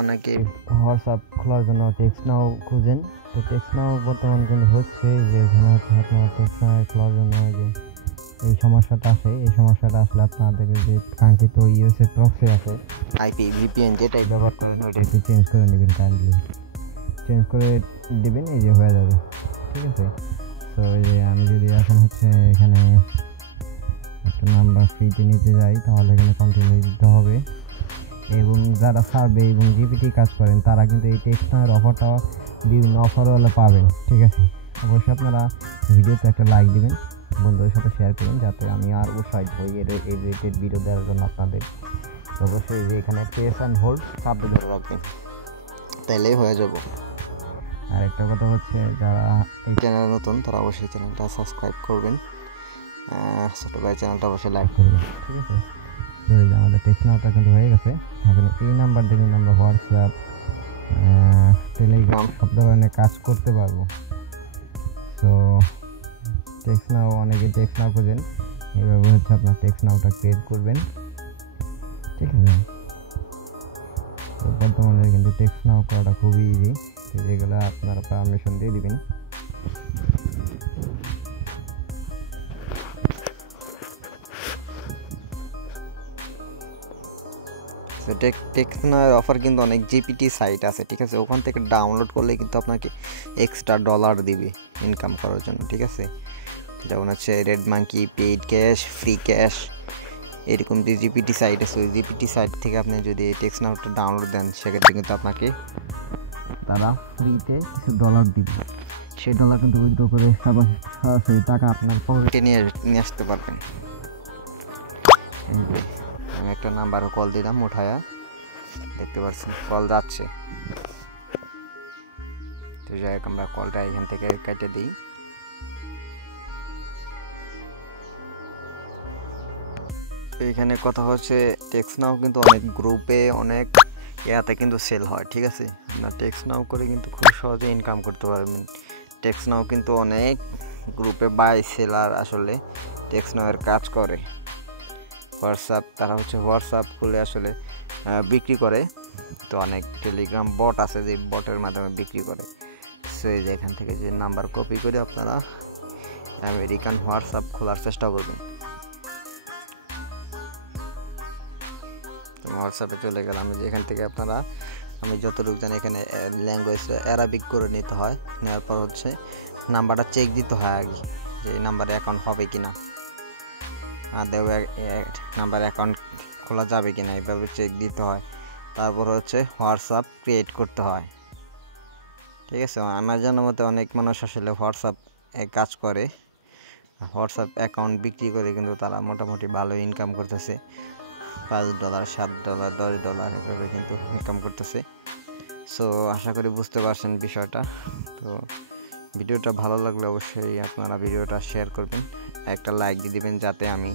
অনেকে হোয়াটসঅ্যাপ খোলার জন্য টেক্সট নাও খুঁজেন, তো টেক্সট নাও বর্তমান কিন্তু হচ্ছে যে এখানে হচ্ছে আপনার টেক্সট নাও খোলার জন্য যে এই সমস্যাটা আসে, এই সমস্যাটা আসলে আপনাদের যে কাঙ্ক্ষিত ইউএসএ প্রক্সি আছে আইপি ভিপিএন যেটাই ব্যবহার করেন ওইটা একটু চেঞ্জ করে নেবেন, কাইন্ডলি চেঞ্জ করে দেবেন, এই যে হয়ে যাবে। ঠিক আছে, তো এই যে আমি যদি এখন হচ্ছে এখানে একটা নাম্বার ফ্রিতে নিতে যাই তাহলে এখানে কন্টিনিউ দিতে হবে। এবং যারা সার্ভে এবং জিপিটি কাজ করেন তারা কিন্তু এই টেক্সট নাওয়ের অফারটা বিভিন্ন অফারওয়ালা পাবেন। ঠিক আছে, অবশ্যই আপনারা ভিডিওতে একটা লাইক দিবেন, বন্ধুদের সাথে শেয়ার করুন যাতে আমি আর উৎসাহিত হই এই রিলেটেড ভিডিও দেওয়ার জন্য আপনাদের। অবশ্যই যে এখানে প্রেস অ্যান্ড হোল্ড শব্দ ধরে রাখবেন, তাইলেই হয়ে যাব। আর একটা কথা হচ্ছে যারা এই চ্যানেলে নতুন তারা অবশ্যই চ্যানেলটা সাবস্ক্রাইব করবেন, ছোটো ভাই চ্যানেলটা অবশ্যই লাইক করবেন। ঠিক আছে, তো এই যে আমাদের টেক্সট নাওটা কিন্তু হয়ে গেছে। এখন এই নাম্বার দিয়ে আমরা হোয়াটসঅ্যাপ, টেলিগ্রাম সব ধরনের কাজ করতে পারবো। তো টেক্সট নাও, অনেকে টেক্সট নাও খোঁজেন, এইভাবে হচ্ছে আপনার টেক্সট নাওটা ক্রিয়েট করবেন। ঠিক আছে, তো বর্তমানে কিন্তু টেক্সট নাও করাটা খুবই ইজি, তো যেগুলো আপনারা পারমিশন দিয়ে দিবেন। টেক্সট নাওয়ের অফার কিন্তু অনেক জিপিটি সাইট আছে। ঠিক আছে, ওখান থেকে ডাউনলোড করলে কিন্তু আপনাকে এক্সট্রা ডলার দিবে ইনকাম করার জন্য। ঠিক আছে, যেমন হচ্ছে red monkey, paid cash, free cash, এরকম যে জিপিটি সাইট আছে ওই জিপিটি সাইট থেকে আপনি যদি টেক্সট নাওটা ডাউনলোড দেন সেক্ষেত্রে কিন্তু আপনাকে তারা ফ্রিতে কিছু ডলার দিবে। সেই ডলার কিন্তু উইথড্র করে সরাসরি টাকা আপনার পকেটে নিয়ে আসতে পারবেন। আমি একটা নাম্বারে কল দিলাম, উঠায়া দেখতে পাচ্ছেন কল যাচ্ছে। তো যাই হোক, আমরা কলটা এখান থেকে কেটে দিই। এখানে কথা হচ্ছে টেক্সট নাও কিন্তু অনেক গ্রুপে অনেক ইয়াতে কিন্তু সেল হয়। ঠিক আছে, আপনার টেক্সট নাও করে কিন্তু খুব সহজে ইনকাম করতে পারবেন। টেক্সট নাও কিন্তু অনেক গ্রুপে বাই সেলার আসলে টেক্সট নাওয়ের কাজ করে। হোয়াটসঅ্যাপ, তারা হচ্ছে হোয়াটসঅ্যাপ খুলে আসলে বিক্রি করে। তো অনেক টেলিগ্রাম বট আছে যে বটের মাধ্যমে বিক্রি করে। সো এই যে এখান থেকে যে নাম্বার কপি করে আপনারা আমেরিকান হোয়াটসঅ্যাপ খোলার চেষ্টা করবেন। হোয়াটসঅ্যাপে চলে গেলাম, যে এখান থেকে আপনারা, আমি যতটুকু জানি এখানে ল্যাঙ্গুয়েজ অ্যারাবিক করে নিতে হয়। নেওয়ার পর হচ্ছে নাম্বারটা চেক দিতে হয় আগে যে এই নাম্বারে অ্যাকাউন্ট হবে কি না, আদৌ নাম্বার অ্যাকাউন্ট খোলা যাবে কি না, এইভাবে চেক দিতে হয়। তারপর হচ্ছে হোয়াটসঅ্যাপ ক্রিয়েট করতে হয়। ঠিক আছে, আমার জানার মতে অনেক মানুষ আসলে হোয়াটসঅ্যাপ কাজ করে, হোয়াটসঅ্যাপ অ্যাকাউন্ট বিক্রি করে কিন্তু তারা মোটামুটি ভালো ইনকাম করতেছে। $5, $7, $10 এভাবে কিন্তু ইনকাম করতেছে। সো আশা করি বুঝতে পারছেন বিষয়টা। তো ভিডিওটা ভালো লাগলে অবশ্যই আপনারা ভিডিওটা শেয়ার করবেন, একটা লাইক দিয়ে দিবেন যাতে আমি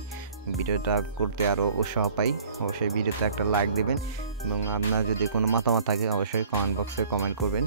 ভিডিওটা করতে আরও উৎসাহ পাই। অবশ্যই ভিডিওতে একটা লাইক দিবেন এবং আপনার যদি কোনো মতামত থাকে অবশ্যই কমেন্ট বক্সে কমেন্ট করবেন।